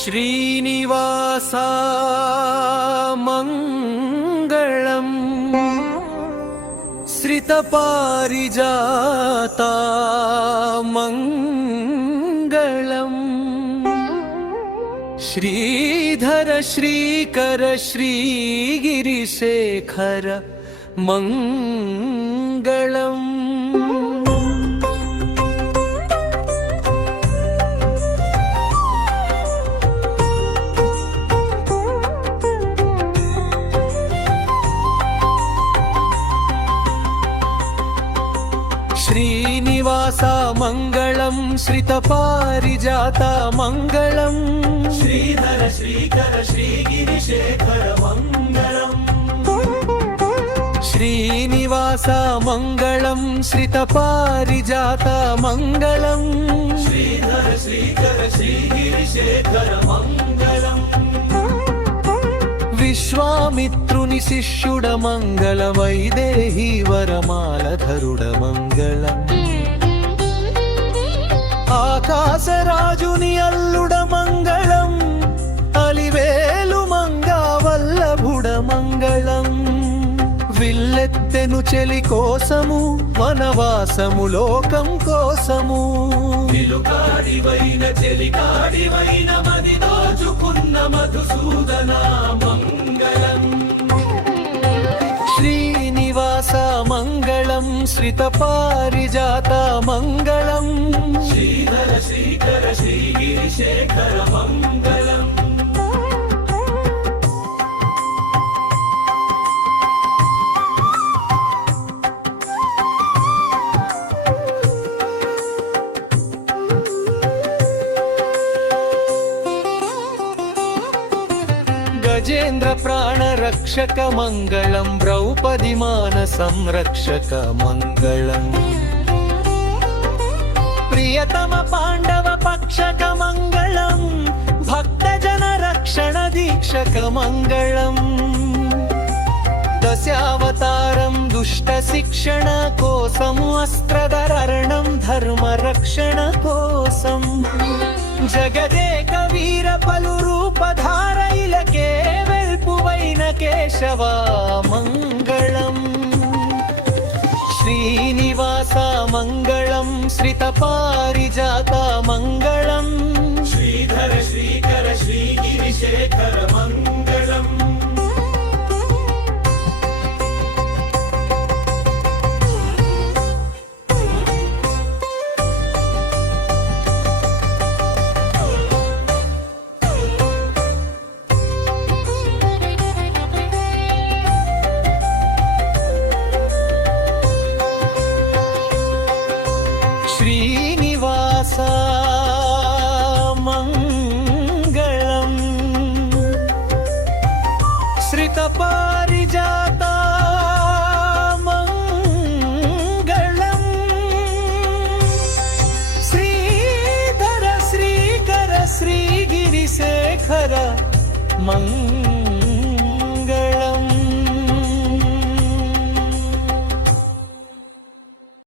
श्रीनिवासा मङ्गलम् श्रितपारिजाता मङ्गलम् श्रीधर श्रीकर श्रीगिरिशेखर मङ्गलम्। श्रीनिवासा मङ्गलम् श्रितपारिजाता मङ्गलम् श्रीधर श्रीकर श्रीगिरिशेखर मङ्गलम्। श्रीनिवासा मङ्गलम् श्रितपारिजाता मङ्गलम् श्रीधर श्रीकर श्रीगिरिशेखर मङ्गलम्। विश्वामित्रुनि शिष्युड मंगल वैदेही वरमालधरुड मंगलम् आकाशराजुनि अल्लुड मंगलम् अलिवेलु मंगा वल्लभुड मंगलम् విల్లెత్తెను చెలి కోసము వనవాసము లోకం కోసము నిలుకాడివైన చెలికాడివైన మది దోచుకున్న మధుసూదన మంగళం। శ్రీనివాస మంగళం శ్రితపారిజాత మంగళం శ్రీధర శ్రీకర శ్రీగిరిశేఖర మంగళం। गजेन्द्र प्राण रक्षक मंगलम द्रौपदी मान संरक्षक मंगलम प्रियतम पांडव पक्षक मंगलम भक्तजन रक्षण दीक्षक मंगलम दशावतारं दुष्ट शिक्षण कोसम अस्त्रधरणं धर्म रक्षण कोसम जगदेक वीर पलु रूप धारैलके वेल्पुवैन केशव मंगलम् श्रीनिवास मंगलम् श्रितपारिजात मंगलम् श्रीधर श्रीकर श्रीगिरिशेखर मंगलम्। श्रीनिवास मंगलम् श्रितपारिजात मंगलम् श्रीधर श्रीकर श्रीगिरिशेखर मंगलम्।